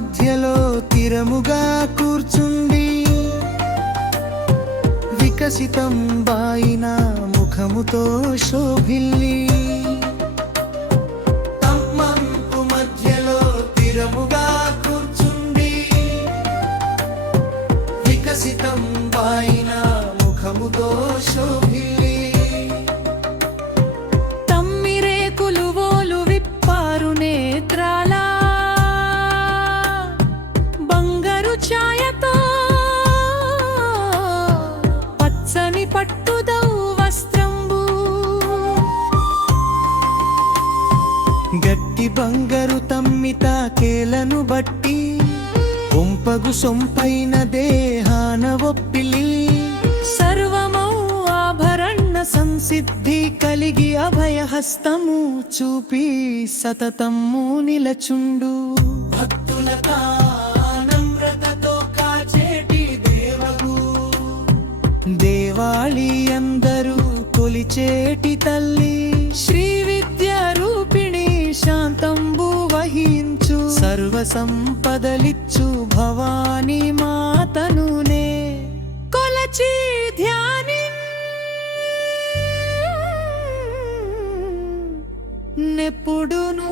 మధ్యలో తిరముగా కూర్చుండి వికసితం బాయిన ముఖముతో శోభిల్లి తమ్మంపు మధ్యలో తిరముగా కూర్చుండి వికసితం బాయిన ముఖముతో శోభిల్లి తమ్మిరేకులు ఓలు విప్పారు నేత్రాల బంగారు ఛాయతో పచ్చని పట్టుదౌ వస్త్రంబు గట్టి బంగారు తమ్మిత కేలను బట్టి ఒంపగు సొంపైన దేహాన ఒప్పిలి సర్వమౌ ఆభరణ సంసిద్ధి కలిగి అభయహస్తము చూపి సతతము నిలచుండు భక్తుల నమ్రతతో కాచేటి దేవగు దేవాలి అందరూ కొలిచేటి తల్లి శ్రీ విద్య రూపిణి శాంతంబు వహించు సర్వ సంపదలిచ్చు భవానీ మాతనునే కొలచి ధ్యాని నెప్పుడును